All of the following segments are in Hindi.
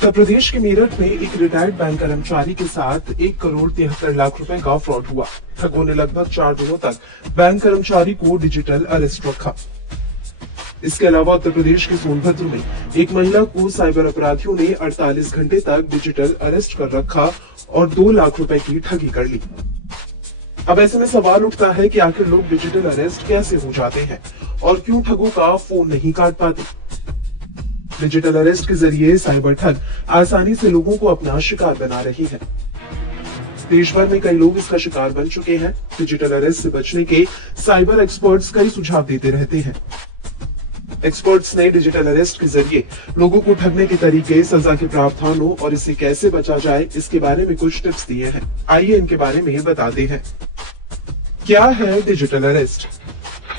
उत्तर प्रदेश के मेरठ में एक रिटायर्ड बैंक कर्मचारी के साथ 1,73,00,000 रुपए का फ्रॉड हुआ। ठगों ने लगभग 4 दिनों तक बैंक कर्मचारी को डिजिटल अरेस्ट रखा। इसके अलावा उत्तर प्रदेश के सोनभद्र में एक महिला को साइबर अपराधियों ने 48 घंटे तक डिजिटल अरेस्ट कर रखा और 2 लाख रुपए की ठगी कर ली। अब ऐसे में सवाल उठता है कि आखिर लोग डिजिटल अरेस्ट कैसे हो जाते हैं और क्यों ठगों का फोन नहीं काट पाते। डिजिटल अरेस्ट के जरिए साइबर ठग आसानी से लोगों को अपना शिकार बना रही है। देश भर में कई लोग इसका शिकार बन चुके हैं। डिजिटल अरेस्ट से बचने के साइबर एक्सपर्ट्स कई सुझाव देते रहते हैं। एक्सपर्ट्स ने डिजिटल अरेस्ट के जरिए लोगों को ठगने के तरीके, सजा के प्रावधानों और इससे कैसे बचा जाए, इसके बारे में कुछ टिप्स दिए हैं। आइए इनके बारे में बताते हैं। क्या है डिजिटल अरेस्ट?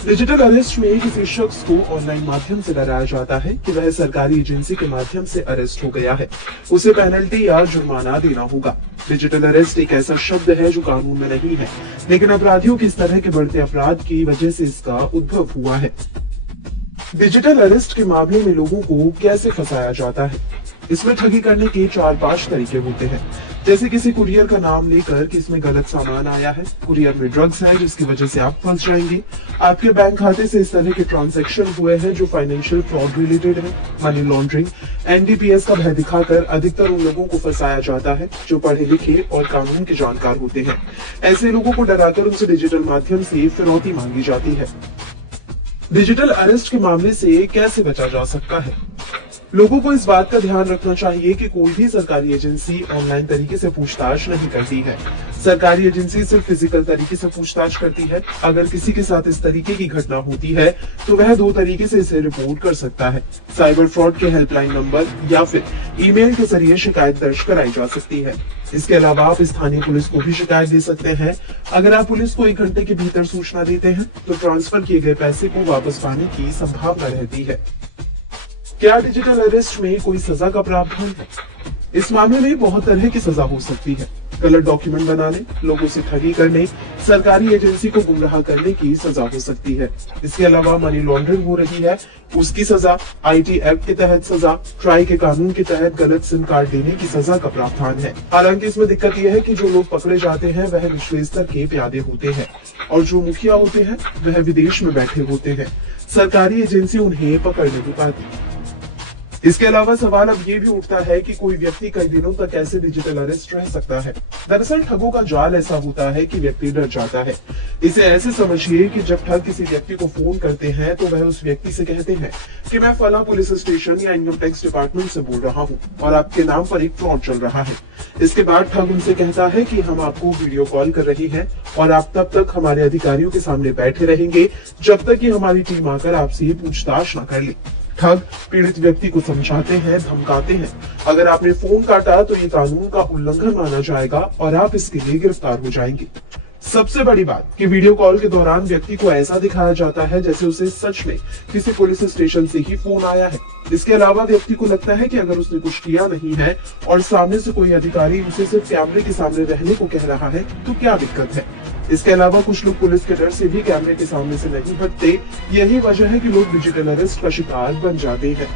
डिजिटल अरेस्ट में किसी शख्स को ऑनलाइन माध्यम से डराया जाता है कि वह सरकारी एजेंसी के माध्यम से अरेस्ट हो गया है, उसे पेनल्टी या जुर्माना देना होगा। डिजिटल अरेस्ट एक ऐसा शब्द है जो कानून में नहीं है, लेकिन अपराधियों की इस तरह के बढ़ते अपराध की वजह से इसका उद्भव हुआ है। डिजिटल अरेस्ट के मामले में लोगों को कैसे फंसाया जाता है? इसमें ठगी करने के 4-5 तरीके होते हैं। जैसे किसी कुरियर का नाम लेकर कि इसमें गलत सामान आया है, कुरियर में ड्रग्स है जिसकी वजह से आप फंस जाएंगे। आपके बैंक खाते से इस तरह के ट्रांजैक्शन हुए हैं जो फाइनेंशियल फ्रॉड रिलेटेड है। मनी लॉन्ड्रिंग, एनडीपीएस का भय दिखाकर अधिकतर उन लोगों को फंसाया जाता है जो पढ़े लिखे और कानून के जानकार होते हैं। ऐसे लोगों को डराकर उनसे डिजिटल माध्यम से फिरौती मांगी जाती है। डिजिटल अरेस्ट के मामले से कैसे बचा जा सकता है? लोगों को इस बात का ध्यान रखना चाहिए कि कोई भी सरकारी एजेंसी ऑनलाइन तरीके से पूछताछ नहीं करती है। सरकारी एजेंसी सिर्फ फिजिकल तरीके से पूछताछ करती है। अगर किसी के साथ इस तरीके की घटना होती है तो वह 2 तरीके से इसे रिपोर्ट कर सकता है। साइबर फ्रॉड के हेल्पलाइन नंबर या फिर ईमेल के जरिए शिकायत दर्ज कराई जा सकती है। इसके अलावा आप स्थानीय पुलिस को भी शिकायत दे सकते हैं। अगर आप पुलिस को 1 घंटे के भीतर सूचना देते हैं तो ट्रांसफर किए गए पैसे को वापस पाने की संभावना रहती है। क्या डिजिटल अरेस्ट में कोई सजा का प्रावधान है? इस मामले में बहुत तरह की सजा हो सकती है। गलत डॉक्यूमेंट बनाने, लोगों से ठगी करने, सरकारी एजेंसी को गुमराह करने की सजा हो सकती है। इसके अलावा मनी लॉन्ड्रिंग हो रही है, उसकी सजा, आईटी एक्ट के तहत सजा, ट्राई के कानून के तहत गलत सिम कार्ड देने की सजा का प्रावधान है। हालांकि इसमें दिक्कत यह है कि जो लोग पकड़े जाते हैं वह निचले स्तर के प्यादे होते हैं और जो मुखिया होते हैं वह विदेश में बैठे होते हैं। सरकारी एजेंसी उन्हें पकड़ नहीं पाती। इसके अलावा सवाल अब ये भी उठता है कि कोई व्यक्ति कई दिनों तक कैसे डिजिटल अरेस्ट रह सकता है। दरअसल ठगों का जाल ऐसा होता है कि व्यक्ति डर जाता है। इसे ऐसे समझिए कि जब ठग किसी व्यक्ति को फोन करते हैं तो वह उस व्यक्ति से कहते हैं कि मैं फला पुलिस स्टेशन या इनकम टैक्स डिपार्टमेंट से बोल रहा हूँ और आपके नाम पर एक फ्रॉड चल रहा है। इसके बाद ठग उनसे कहता है कि हम आपको वीडियो कॉल कर रही है और आप तब तक हमारे अधिकारियों के सामने बैठे रहेंगे जब तक कि हमारी टीम आकर आपसे पूछताछ न कर ले। ठग पीड़ित व्यक्ति को समझाते हैं, धमकाते हैं। अगर आपने फोन काटा तो ये कानून का उल्लंघन माना जाएगा और आप इसके लिए गिरफ्तार हो जाएंगे। सबसे बड़ी बात कि वीडियो कॉल के दौरान व्यक्ति को ऐसा दिखाया जाता है जैसे उसे सच में किसी पुलिस स्टेशन से ही फोन आया है। इसके अलावा व्यक्ति को लगता है कि अगर उसने कुछ किया नहीं है और सामने से कोई अधिकारी उसे सिर्फ कैमरे के सामने रहने को कह रहा है तो क्या दिक्कत है। इसके अलावा कुछ लोग पुलिस के डर से भी कैमरे के सामने से नहीं हटते। यही वजह है कि लोग डिजिटल अरेस्ट का शिकार बन जाते हैं।